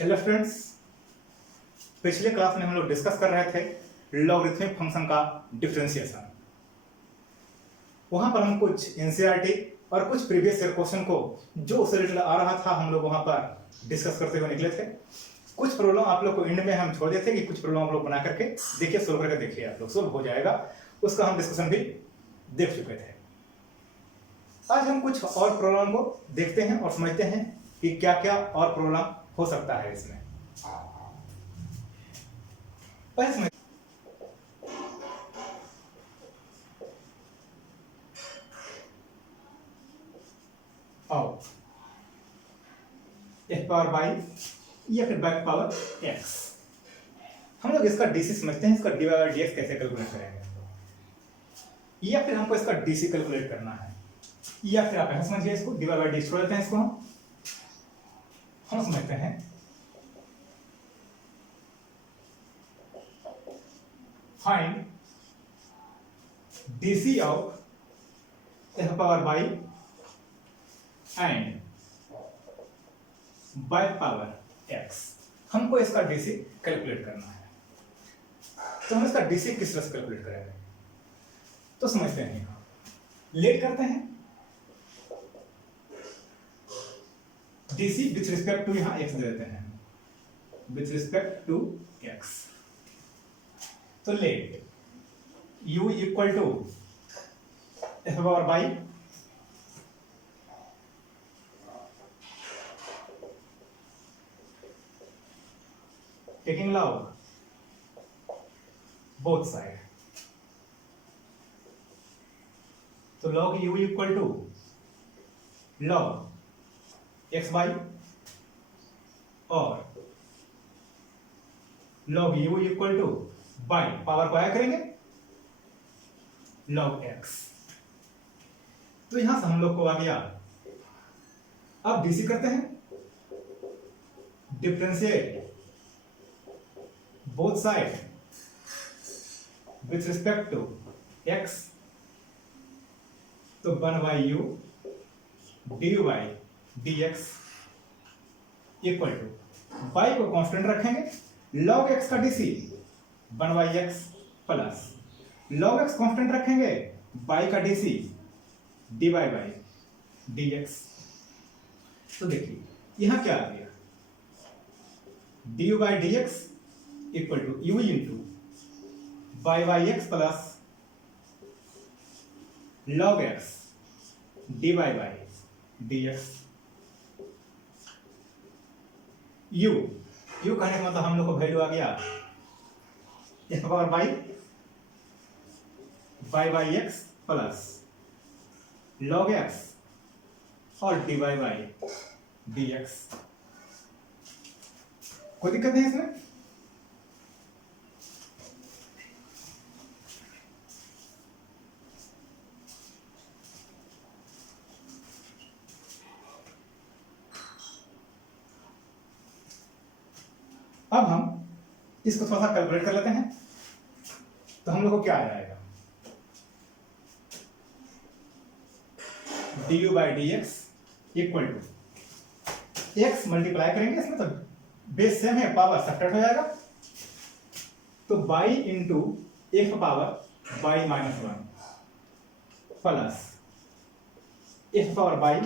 Hello friends, पिछले class में हम लोग डिस्कस कर रहे थे लॉगरिथमिक फंक्शन का डिफरेंशिएशन। वहां पर हम कुछ एनसीईआरटी और कुछ प्रीवियस ईयर क्वेश्चन को जो उससे रिलेटेड आ रहा था हम लोग वहां पर डिस्कस करते हुए निकले थे। कुछ प्रॉब्लम आप लोग को एंड में हम छोड़ देते कि कुछ प्रॉब्लम आप लोग बना करके देखिए, सोल्व करके देखिए, आप लोग सोल्व हो जाएगा। उसका हम डिस्कशन भी देख चुके थे। आज हम कुछ और प्रॉब्लम को देखते हैं और समझते हैं कि क्या क्या और प्रॉब्लम हो सकता है इसमें। पहले समझ आओ, f पावर बाई या फिर बैक पावर x। हम लोग इसका डीसी समझते हैं, इसका डी बाई डी एक्स कैसे कैलकुलेट करेंगे, या फिर हमको इसका डीसी कैलकुलेट करना है, या फिर आप ऐसा समझिए इसको डी बाई डी छोड़ देते हैं। इसको हम समझते हैं find DC of f power by and back power x। हमको इसका डीसी कैलकुलेट करना है, तो हम इसका डीसी किस तरह से कैलकुलेट करेंगे तो समझते हैं। यहां लेट करते हैं डीसी विथ रिस्पेक्ट टू, यहां x दे देते हैं विथ रिस्पेक्ट टू x। तो let u equal to f power y taking log both side, तो log u equal to log x y और log u equal to y power को आया करेंगे log x। तो यहां से हम लोग को आ गया। अब डीसी करते हैं, differentiate both side with respect to x, तो 1 by u du by dx equal to y को कांस्टेंट रखेंगे, log x का DC 1 by x plus log x constant रखेंगे, y का डीसी dy by dx। तो देखिए यहां क्या आ गया, du by dx equal to u into by by x plus log x d by by d x. यू कहने का मतलब हम लोग को वैल्यू आ गया f power by by x plus log x और d by by d x. कोई दिक्कत नहीं इसमें। अब हम इसको थोड़ा सा कैलकुलेट कर लेते हैं, तो हम लोग को क्या आ जाएगा, d u by d x equal to x multiply करेंगे इसमें, तो बेस सेम है, पावर सब्ट्रैक्ट हो जाएगा, तो by into x power by minus one plus x power by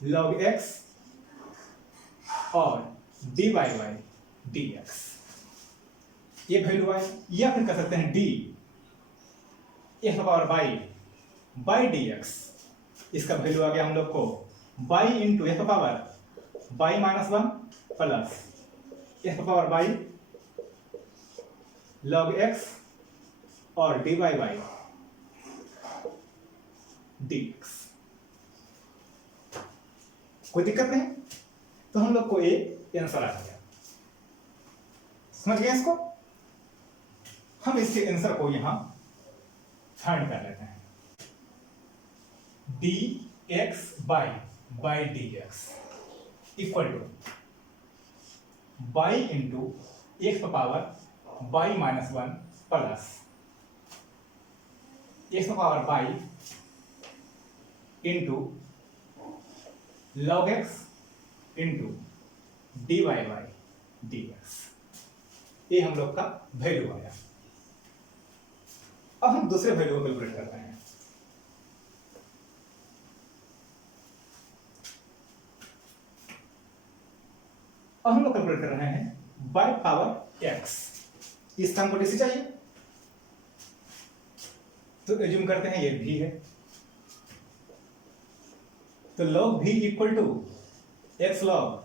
log x और d by by d x, ये value आए। या फिर कर सकते हैं d x power by d x, इसका वैल्यू आ गया हम लोग को by into x power by minus one plus x power by log x और d by by d x. कोई दिक्कत नहीं, तो हम लोग को ये आंसर आ गया। समझ गए इसको। हम इसके आंसर को यहां फाइंड कर लेते हैं, d x by d x equal to by into x power by minus one plus x power by into log x into dy by dx, ये हम लोग का वैल्यू आया। अब हम दूसरे वैल्यू को कैलकुलेट करते हैं। अब हम लोग कैलकुलेट कर रहे हैं बाय पावर x, इसका हमको डीसी चाहिए, तो एज्यूम करते हैं ये v है, तो log v equal to x log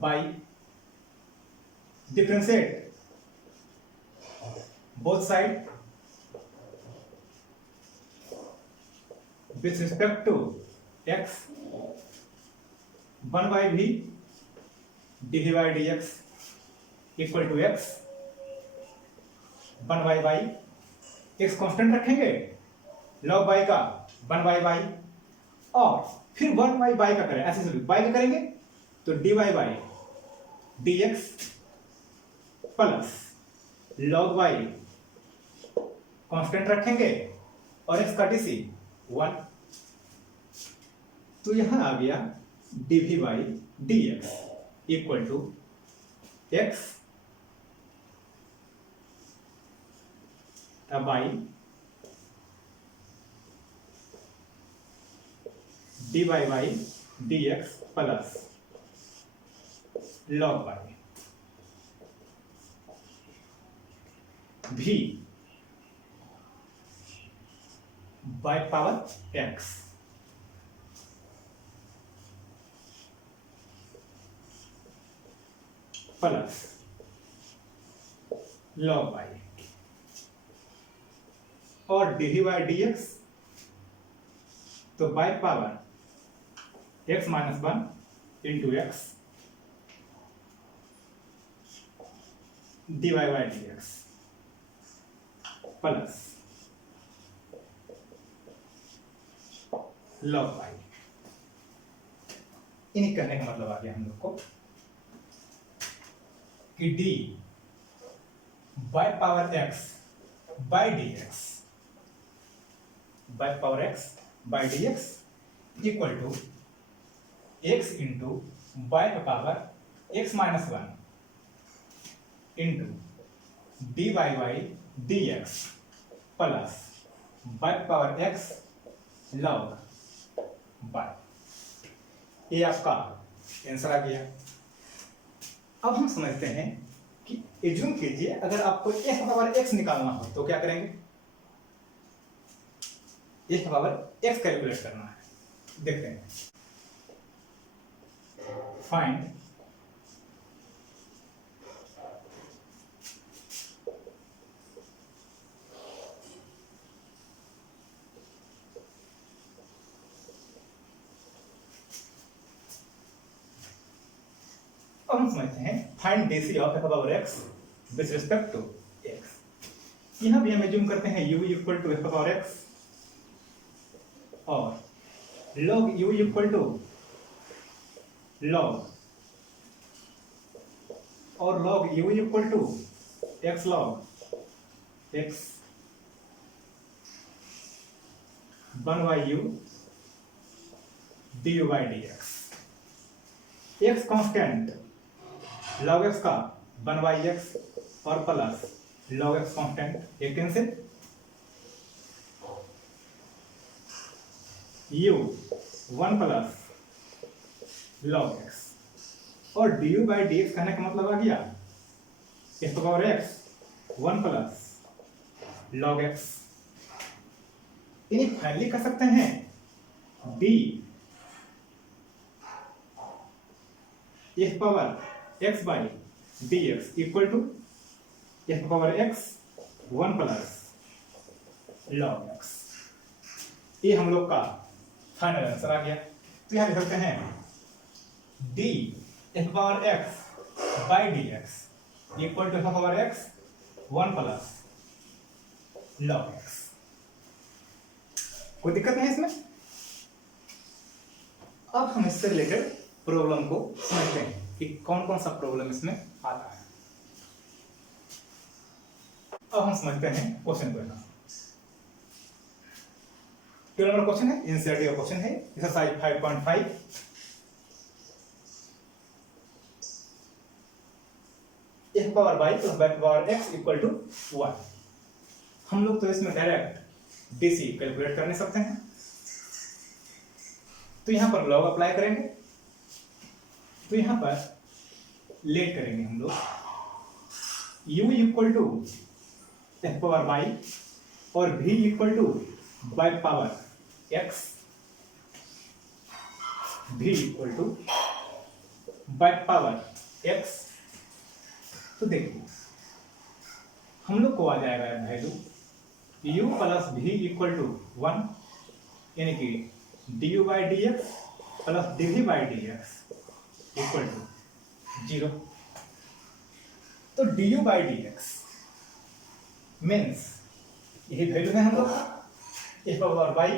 y differentiate both side with respect to x 1 by v dv by dx equal to x 1 by x constant रखेंगे, log y का 1 by और फिर 1 by का करें, ऐसे y का करेंगे तो dy by dx plus log y constant रखेंगे और x का डीसी 1, तो यहां आ गया dv by dx equal to x y dy by dx plus log y v y power x plus log y और dv by dx, तो y power x minus 1 into x dy by dx plus log y। इन्हीं करने का मतलब आ गया हम लोग को कि d y power x bye dx बाय power x bye dx equal to x into y power x minus 1 into dy by dx plus y power x log y, ये आपका आंसर आ गया। अब हम समझते हैं कि एज्यूम कीजिए अगर आपको x पावर x निकालना हो तो क्या करेंगे, x पावर x कैलकुलेट करना है। देखते हैं, फाइंड अब हम समझते हैं find DC of f power x with respect to x। यहां भी हम एज्यूम करते हैं u equal to f power x और log u equal to log और log u equal to x log x 1 by u du by dx, x constant log x का 1 by x और plus log x constant एक cancel, u 1 plus log x और du by dx कहने का मतलब आ गया x power x 1 plus log x। इन्हें फाइनली कर सकते हैं d f power x by dx equal to f power x 1 plus log x, ये हम लोग का फाइनल आंसर आ गया। तो यहां लिख सकते हैं d f power x by dx equal to f power x 1 plus log x। कोई दिक्कत नहीं है इसमें। अब हम इससे रिलेटेड प्रॉब्लम को समझते हैं कि कौन कौन सा प्रॉब्लम इसमें आता है। अब हम समझते हैं क्वेश्चन को। यहाँ 12 नंबर क्वेश्चन है, एनसीईआरटी का क्वेश्चन है, exercise 5.5। f power y plus y power x equal to 1। हम लोग तो इसमें डायरेक्ट डीसी कैलकुलेट कर नहीं सकते हैं, तो यहां पर लॉग अप्लाई करेंगे। तो यहां पर लेट करेंगे हम लोग u equal to f power y और v equal to y power x, v equal to y power x। तो देखिए हम लोग को आ जाएगा value u plus v equal to 1, यानी कि du by d x plus dv by d x equal to 0। तो du by d x means यही वैल्यू है हम लोग का, f पावर y।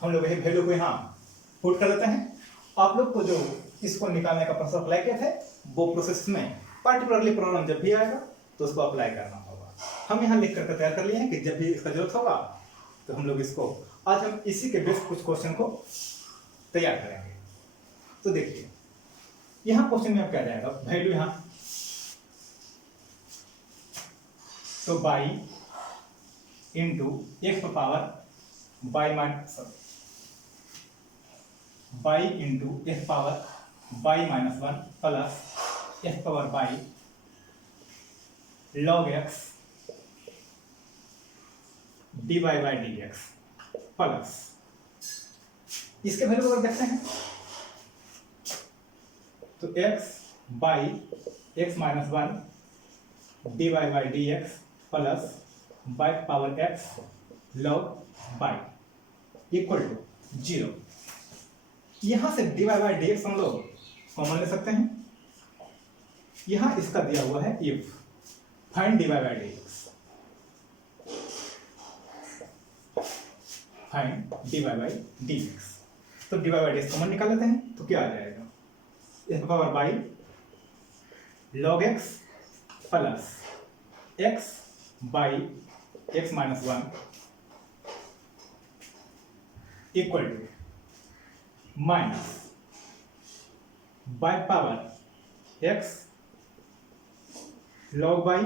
हम लोग यही वैल्यू को यहाँ पुट कर देते हैं। आप लोग को जो इसको निकालने का प्रोसेस अप्लाई किया था, वो प्रोसेस में पार्टिकुलरली प्रॉब्लम जब भी आएगा तो उसको अप्लाई करना होगा। हम यहाँ लिख करके तैयार कर लिए हैं कि जब भी इसका जरूरत होगा तो हम लोग इसको आज हम इसी के बेस कुछ क्वेश्चन को तैयार करेंगे। तो देखिए यहाँ क्वेश्चन में अब क्या जाएगा, वैल्यू यहाँ तो by into x power by minus y into x power by minus 1 plus x power by log x d by by d x plus इसके वैल्यू अगर देखते हैं तो x y x minus 1 d by by d x plus y power x log y equal to 0। यहां से d by by d x हम लोग common ले सकते हैं। यहां इसका दिया हुआ है if find d by by d x, find d by by d x. तो d by by d x common निकाल लेते हैं तो क्या आ जाएगा, x power by log x plus x by x minus 1 equal to minus by power x log by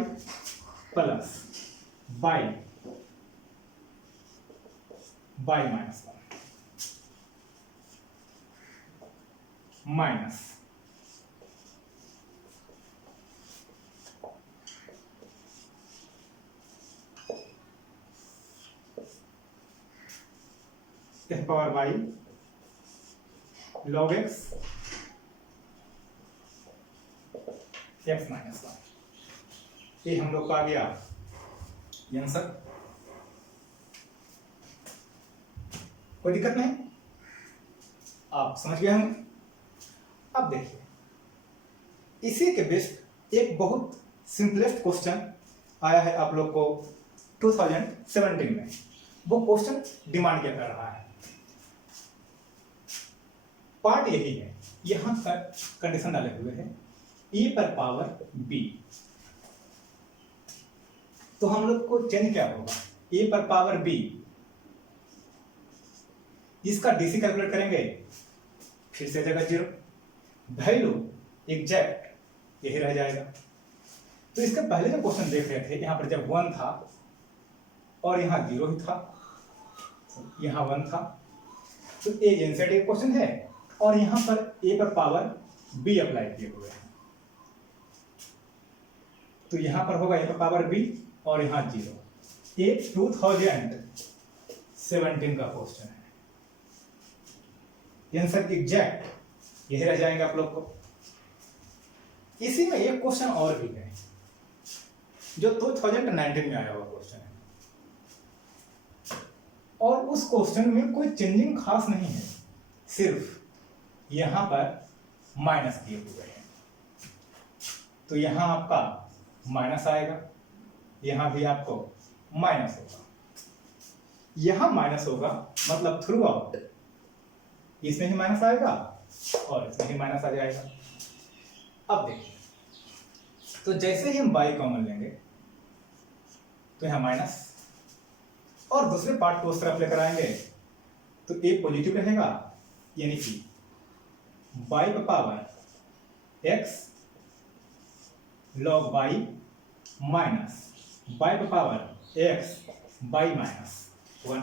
plus by by minus 1 minus x power by log x x minus 1। ये हम लोग का आ गया आंसर। कोई दिक्कत नहीं, आप समझ गए होंगे। अब देखिए इसी के बेस्ड एक बहुत सिंपलेस्ट क्वेश्चन आया है आप लोग को 2017 में। वो क्वेश्चन डिमांड क्या कर रहा है, पार्ट यही है। यहां का कंडीशन डाले हुए हैं e पर पावर b, तो हम लोग को चेंज क्या होगा, e पर पावर b, इसका डीसी कैलकुलेट करेंगे, फिर से जगह 0, वैल्यू एग्जैक्ट यही रह जाएगा। तो इसके पहले जो क्वेश्चन देख रहे थे, यहां पर जब 1 था और यहां 0 ही था, यहां 1 था, तो ए एनसीईआरटी क्वेश्चन है और यहां पर ए पर पावर b अप्लाई किए हुए हैं, तो यहां पर होगा ए पर पावर b और यहां 0। ये 2017 का क्वेश्चन है, आंसर एग्जैक्ट यही रह जाएंगे आप लोग को। इसी में एक क्वेश्चन और भी है जो 2019 में आया हुआ क्वेश्चन है, और उस क्वेश्चन में कोई चेंजिंग खास नहीं है, सिर्फ यहां पर माइनस दिए हुए हैं। तो यहां आपका माइनस आएगा, यहां भी आपको माइनस होगा, यहां माइनस होगा, मतलब थ्रू आउट इसमें ही माइनस आएगा और इसमें ही माइनस आ जाएगा। अब देखिए, तो जैसे ही हम बाई कॉमन लेंगे तो यहां माइनस, और दूसरे पार्ट को उस तरफ लेकर आएंगे तो ए पॉजिटिव रहेगा, यानी कि बाई का power x log by minus by का पावर एक्स बाई माइनस 1,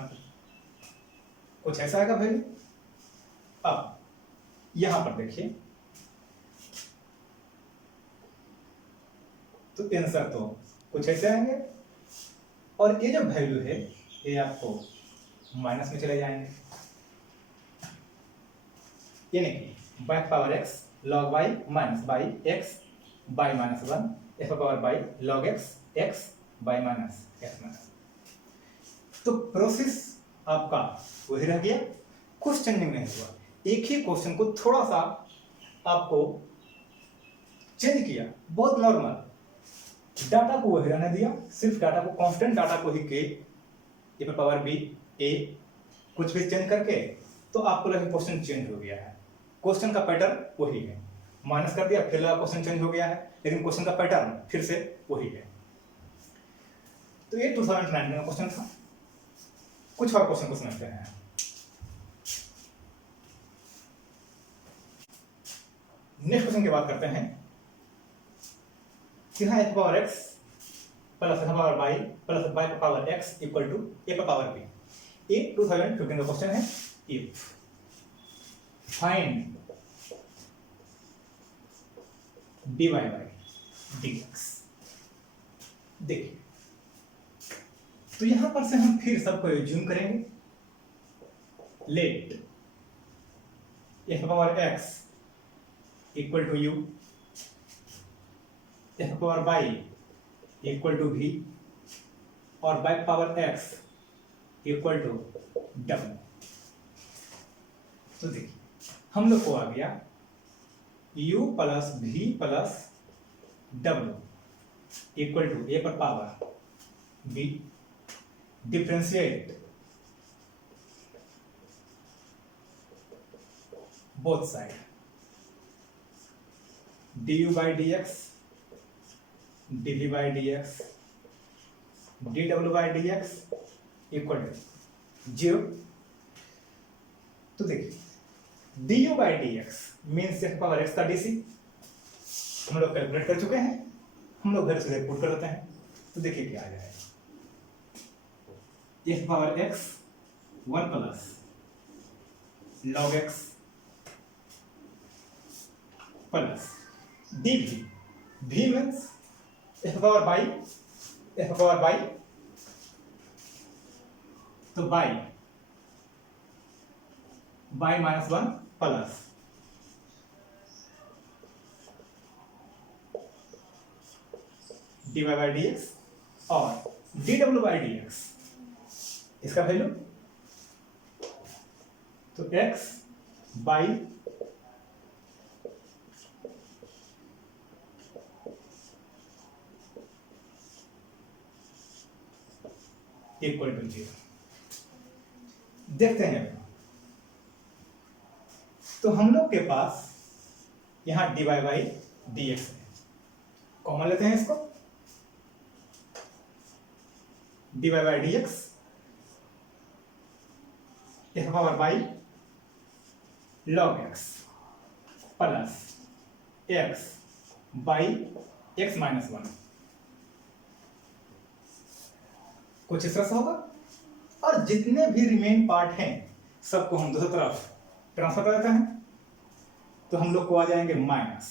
कुछ ऐसा आएगा वैल्यू। अब यहां पर देखिए, तो आंसर तो कुछ ऐसे आएंगे, और ये जो वैल्यू है ये आपको माइनस में चले जाएंगे, यानी कि by power x log by minus by x by minus 1 F power by log x x by minus x minus. तो प्रोसेस आपका वही रह गया, कुछ चेंजिंग नहीं हुआ, एक ही क्वेश्चन को थोड़ा सा आपको चेंज किया, बहुत नॉर्मल, डाटा को वही रहने दिया, सिर्फ डाटा को कांस्टेंट डाटा को ही के ए पर पावर बी ए कुछ भी चेंज करके, तो आपको लगे क्वेश्चन चेंज हो गया है। क्वेश्चन का पैटर्न वही है, माइनस कर दिया फिर लगा क्वेश्चन चेंज हो गया है, लेकिन क्वेश्चन का पैटर्न फिर से वही है। तो ये 2019 का क्वेश्चन था। कुछ और क्वेश्चन को समझते हैं। नेक्स्ट क्वेश्चन की बात करते हैं कि हाँ f power x plus f power y plus y power x equal to a power b. ये 2015 का क्वेश्चन है। If find dy by dx। देखिए, तो यहां पर से हम फिर सबको एज्यूम करेंगे। Let f power x equal to u, f power y equal to v, और y power x equal to डब्ल्यू। तो देखिए हम लोग को आ गया u प्लस भी प्लस डब्ल्यू इक्वल टू ए पर power b. Differentiate both side, du by dx dv by dx dw by dx equal to 0। तो देखिए du by dx means f power x का डीसी हम लोग calculate कर चुके हैं, हम लोग घर से पुट कर देते हैं। तो देखिए क्या आ जाएगा, f power x 1 plus log x plus dv, v means f power by, तो by minus 1 plus dy by dx और dw बाई dx, इसका वैल्यू तो x बाई इक्वल टू 0। देखते हैं, तो हम लोग के पास यहां dy बाई dx है, कॉमन लेते हैं इसको, dy by dx F power by log x plus x by x minus 1, कुछ इस तरह से होगा। और जितने भी रिमेन पार्ट हैं सबको हम दूसरी तरफ ट्रांसफर कर देते हैं, तो हम लोग को आ जाएंगे minus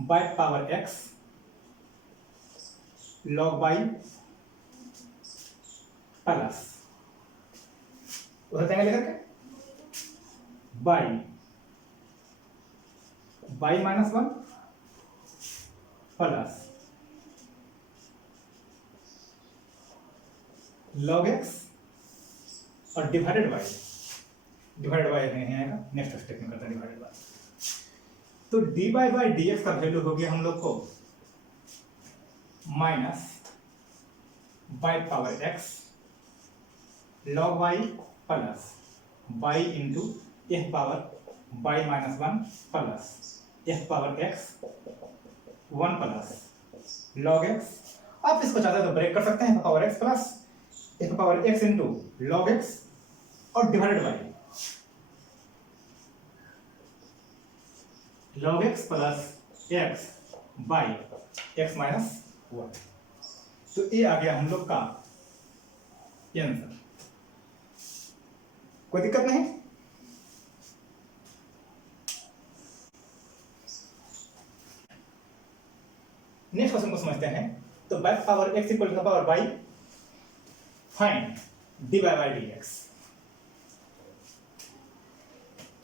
by power x log by plus उधर जाएंगे लेकर के by minus 1 plus log x और डिवाइडेड बाई नहीं आएगा, नेक्स्ट स्टेप में करते हैं डिवाइडेड बाई। तो dy बाई dx का वैल्यू हो गया हम लोग को minus by power x log y plus by into f power by minus 1 plus f power x 1 plus log x. आप इसको चाहते हैं तो ब्रेक कर सकते हैं, f power x plus f power x into log x और divided by log x plus x by x minus 1। तो ये आ गया हम लोग का आंसर। कोई दिक्कत नहीं। नेक्स्ट क्वेश्चन को समझते हैं। तो by power x equal to power by find d by by d x.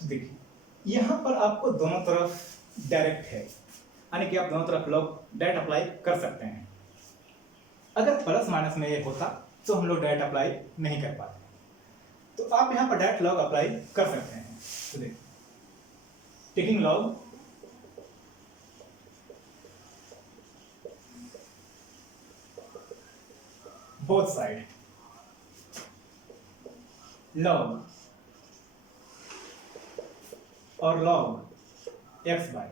देखिए यहां पर आपको दोनों तरफ डायरेक्ट है, यानी कि आप दोनों तरफ लोग डायरेक्ट अप्लाई कर सकते हैं। अगर प्लस माइनस में ये होता तो हम लोग डायरेक्ट अप्लाई नहीं कर पाते, तो आप यहां पर डायरेक्ट लॉग अप्लाई कर सकते हैं। तो देखिए taking log both side, log और log x by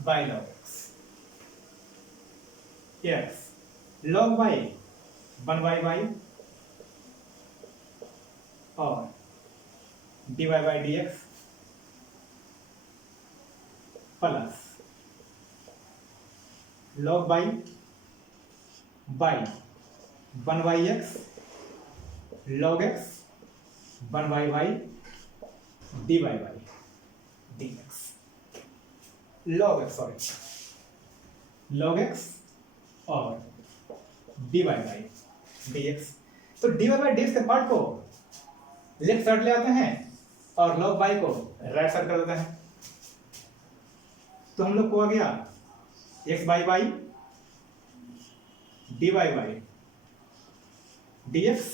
by log x log by 1 by और d y by d x plus log by 1 by x log x 1 by d y by d x log x log x और d y by d x. तो d y by d x के part को left side ले आते हैं और log by को right side कर देते हैं। तो हम लोग को आ गया x by d y by d x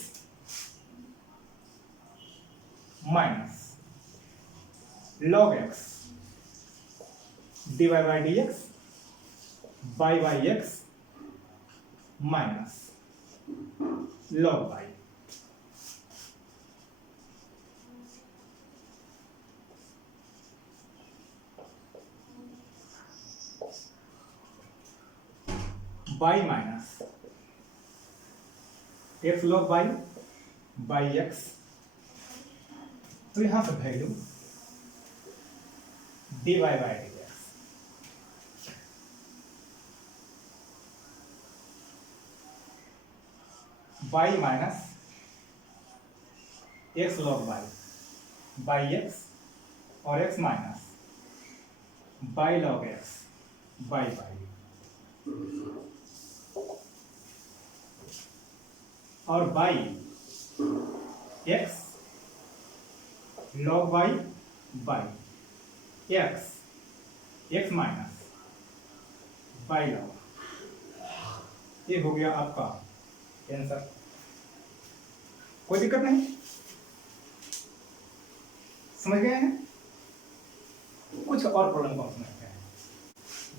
minus log x d y by d x by x minus log by. By minus x log by x. तो यहां से value d y by d x by minus x log by x और x minus by log x by और by x log by x minus by log. ये हो गया आपका answer. कोई दिक्कत नहीं, समझ गए हैं। कुछ और प्रॉब्लम को समझते हैं,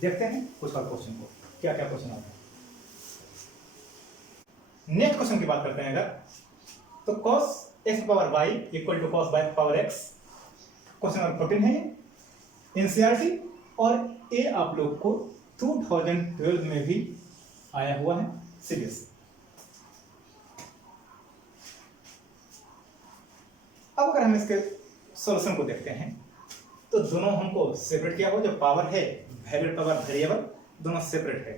देखते हैं कुछ और क्वेश्चन को क्या क्या क्वेश्चन आता है। नेक्स्ट क्वेश्चन की बात करते हैं अगर, तो cos x power y equal to cos y power x question number 14 है ये एनसीईआरटी, और ये आप लोग को 2012 में भी आया हुआ है सीरीज। अब अगर हम इसके सॉल्यूशन को देखते हैं तो दोनों हमको सेपरेट किया हुआ, जो पावर है वेरिएबल पावर वेरिएबल दोनों सेपरेट है,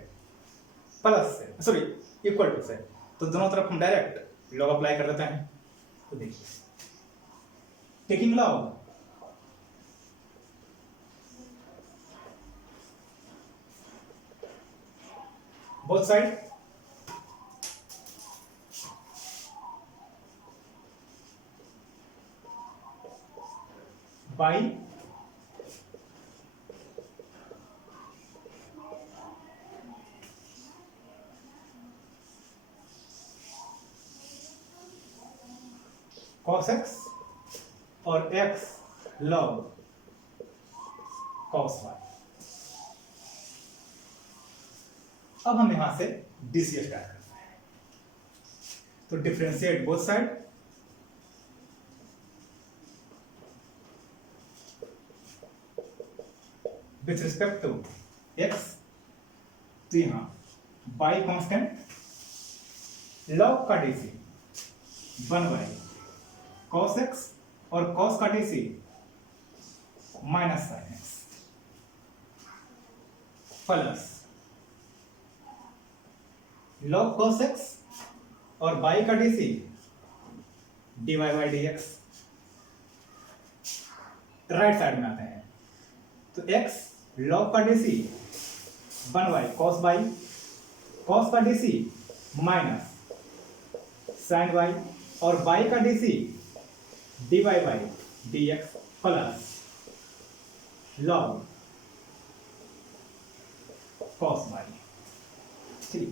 प्लस से सॉरी इक्वल टू से, तो दोनों तरफ हम डायरेक्ट लॉग अप्लाई कर देते हैं। तो देखिए taking log both side by cos x और x log cos y। अब हम यहां से डीसीए स्टार्ट करते हैं। तो differentiate both side, with respect to x। तो यहां बाई कांस्टेंट लॉग का डीसी 1 बाई cos x और कॉस का DC minus sine x plus log cos x और बाई का DC dy by dx। Right side में आते हैं तो x log का DC 1 cos बाई cos का DC माइनस साइन बाई और बाई का DC dy by dx plus log cos by. ठीक,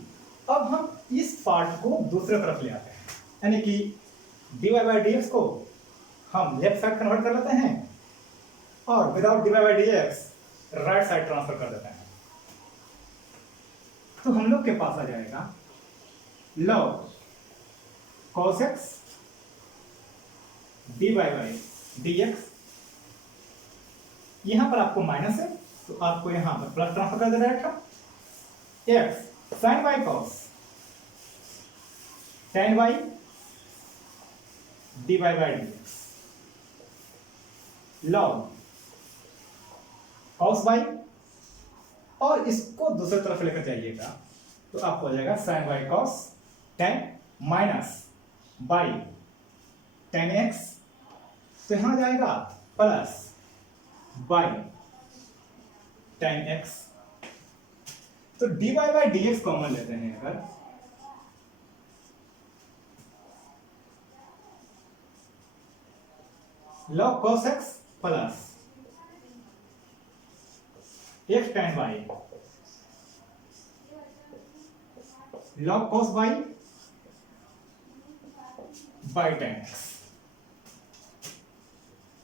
अब हम इस पार्ट को दूसरे तरफ ले आते हैं, यानी कि dy बाई dx को हम लेफ्ट साइड कन्वर्ट कर लेते हैं और without dy by dx right side transfer कर देते हैं। तो हम लोग के पास आ जाएगा log cos x dy by dx। यहां पर आपको माइनस है तो आपको यहां पर प्लस ट्रांसफर कर दे रहा है। x sin by cos tan by dy by dx log cos by, और इसको दूसरी तरफ लेकर जाइएगा तो आपको हो जाएगा sin by cos tan minus by tan x, तो यहां जाएगा प्लस बाई tan x। तो dy बाई dx कॉमन लेते हैं अगर, log cos x plus x tan y log cos y by tan x।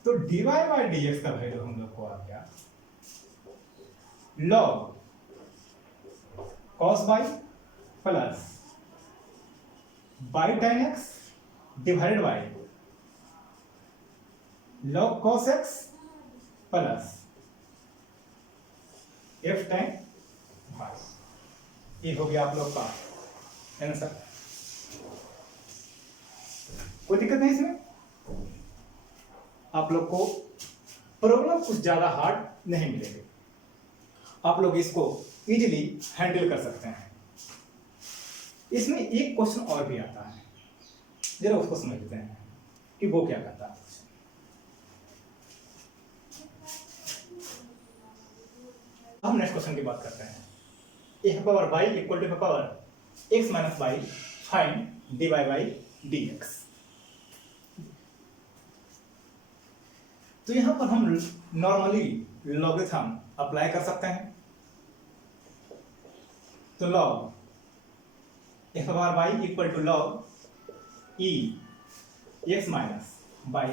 तो dy बाई dx का value हम लोग को आ गया log cos y plus by tan x divided by log cos x plus f tan y। ये हो गया आप लोग का आंसर। कोई दिक्कत नहीं इसमें, आप लोग को प्रॉब्लम कुछ ज्यादा हार्ड नहीं मिलेगी, आप लोग इसको इजीली हैंडल कर सकते हैं। इसमें एक क्वेश्चन और भी आता है, जरा उसको समझ लेते हैं कि वो क्या करता है। हम नेक्स्ट क्वेश्चन की बात करते हैं। A power y equal to power x minus y find dy by dx। तो यहां पर हम नॉर्मली लॉगरिथम अप्लाई कर सकते हैं। तो log a power y equal to log e x minus y।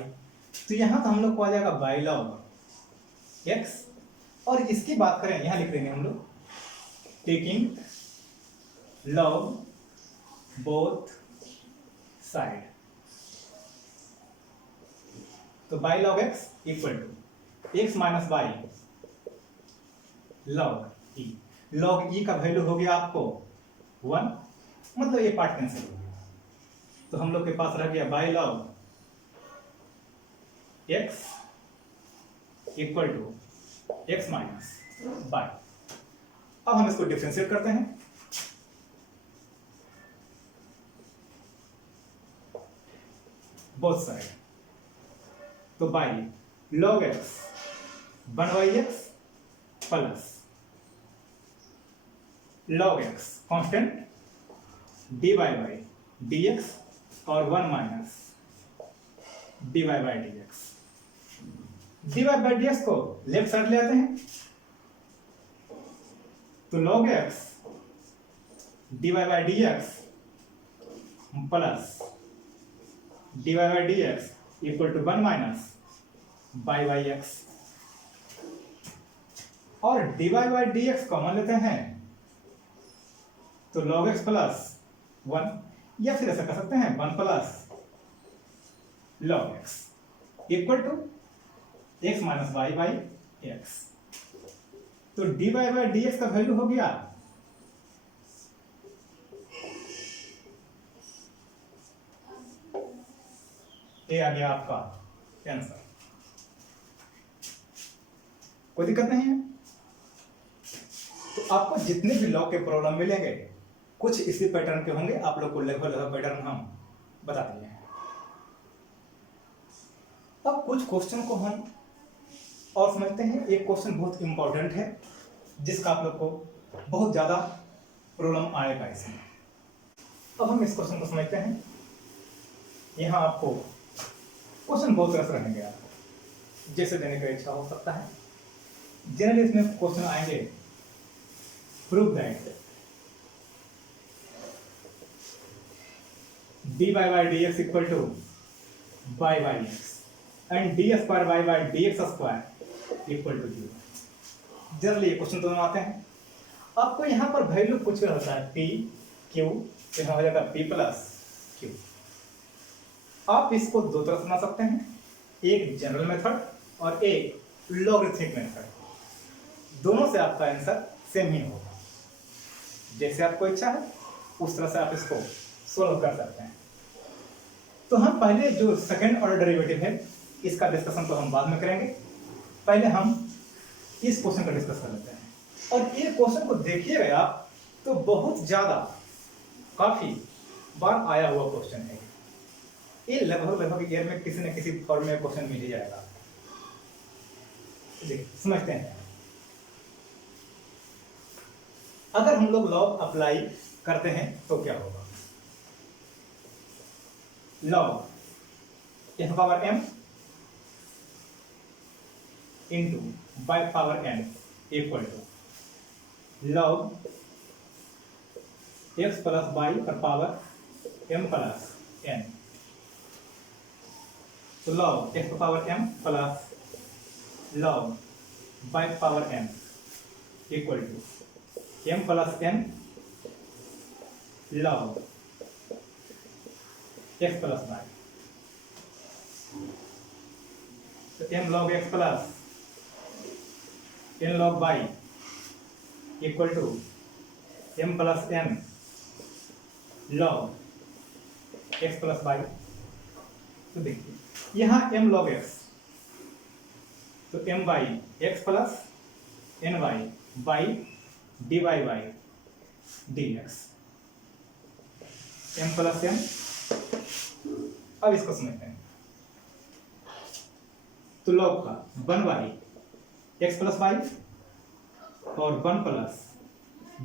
तो यहां तो हम लोग को आ जाएगा बाई log x, और इसकी बात करें यहां लिख देंगे हम लोग टेकिंग log बोथ साइड। तो by log x equal to x minus by log e। log e का वैल्यू हो गया आपको 1, मतलब ये पार्ट कैंसिल हो गया, तो हम लोग के पास रह गया by log x equal to x minus by. अब हम इसको डिफरेंशिएट करते हैं। बोथ साइड, तो by log x 1/x plus log x constant dy by dx और 1 minus dy by dx। dy by dx को लेफ्ट साइड ले आते हैं, तो log x dy by dx plus dy by dx equal to 1 minus by by x, और dy by dx common लेते हैं तो log x प्लस 1, या फिर ऐसा कर सकते हैं 1 plus log x equal to x minus by by x। तो dy बाई dx का वैल्यू हो गया ये आ गया आपका आंसर। कोई दिक्कत नहीं है। तो आपको जितने भी लॉग के प्रॉब्लम मिलेंगे कुछ इसी पैटर्न के होंगे, आप लोग को लगभग लगभग पैटर्न हम बता दिए हैं। अब कुछ क्वेश्चन को हम और समझते हैं। एक क्वेश्चन बहुत इंपॉर्टेंट है जिसका आप लोग को बहुत ज्यादा प्रॉब्लम आएगा इसमें। अब हम इस क्वेश्चन को समझते हैं। यहाँ आपको क्वेश्चन बहुत तरह से रहेंगे, आपको जैसे देने की इच्छा हो सकता है। जनरली इसमें क्वेश्चन आएंगे prove that dy by dx equal to y by x and d square y by d x square equal to 0। Generally ये क्वेश्चन दोनों आते हैं। आपको यहाँ पर वैल्यू कुछ भी होता है पी क्यू, यहाँ हो जाता है पी प्लस क्यू। आप इसको दो तरह समझ सकते हैं, एक जनरल मेथड और एक लॉगरिथमिक मेथड। दोनों से आपका आंसर सेम ही होगा। जैसे आपको इच्छा है उस तरह से आप इसको सोल्व कर सकते हैं। तो हम पहले जो सेकंड ऑर्डर डेरिवेटिव है इसका डिस्कशन तो हम बाद में करेंगे, पहले हम इस क्वेश्चन का डिस्कस कर लेते हैं। और ये क्वेश्चन को देखिएगा आप तो बहुत ज्यादा काफी बार आया हुआ क्वेश्चन है। ये लगभग ईयर में किसी न किसी फॉर्म में क्वेश्चन मिल ही जाएगा। समझते हैं। अगर हम लोग लॉग अप्लाई करते हैं तो क्या होगा? Log x power m into y power n equal to log x plus y पर पावर m प्लस n। तो log x power m plus log y power n equal to m plus n log x plus y. तो m log x plus n log y equal to m plus n log x plus y. तो देखिए यहाँ m log x, तो m by x plus n y by dy by dx m plus n। अब इसको समझते हैं। तो log का 1 बाई एक्स प्लस वाई और 1 plus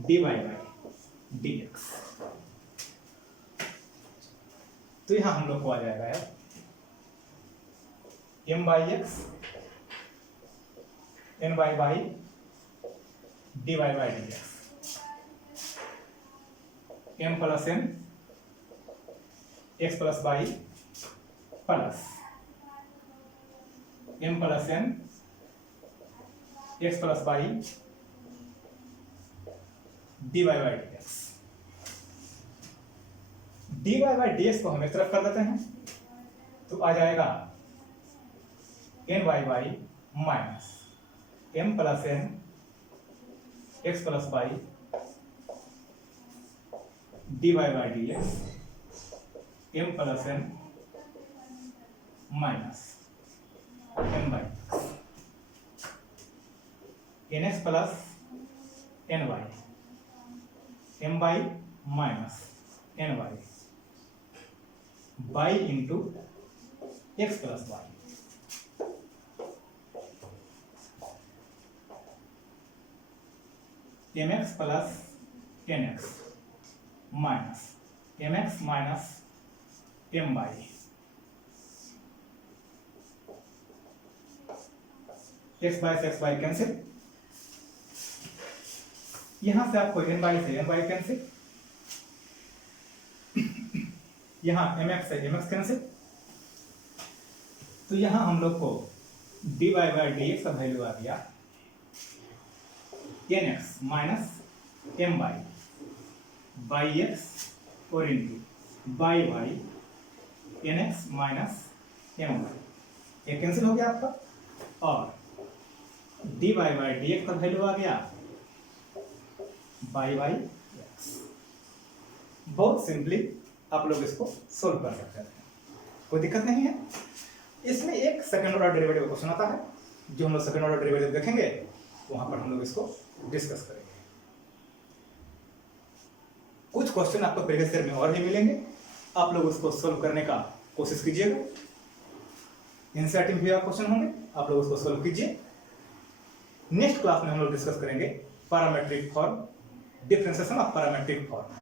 d y by d x. तो यहां हम लोग को आ जाएगा है m by x n y by d y by d x m plus n x plus y plus m plus n x plus y dy by d x. dy by d x को हम इस तरफ कर देते हैं तो आ जाएगा n y by minus m plus n x plus y dy by d x m plus n minus m by n x plus n y m by minus n y by into x plus y. M x plus n x minus m x minus m by x by से x by cancel. यहां से आपको n by से n by cancel, यहां m x से m x cancel. तो यहां हम लोग को d y by d x का वैल्यू आ गया n x minus m by x और into by y n x minus m y. ये कैंसिल हो गया आपका। और d y by d x का वैल्यू आ गया बाई बाई एक्स। बहुत सिंपली आप लोग इसको सोल्व कर सकते हैं, कोई दिक्कत नहीं है। इसमें एक सेकंड ऑर्डर डेरिवेटिव क्वेश्चन आता है, जो हम लोग सेकंड ऑर्डर डेरिवेटिव देखेंगे वहां पर हम लोग इसको डिस्कस करेंगे। कुछ क्वेश्चन आपको प्रीवियस ईयर में और भी मिलेंगे, आप लोग उसको सोल्व करने का कोशिश कीजिएगा। एनसीईआरटी में भी क्वेश्चन होंगे, आप लोग उसको सोल्व कीजिए। नेक्स्ट क्लास में हम लोग डिस्कस करेंगे parametric form, differentiation of parametric form.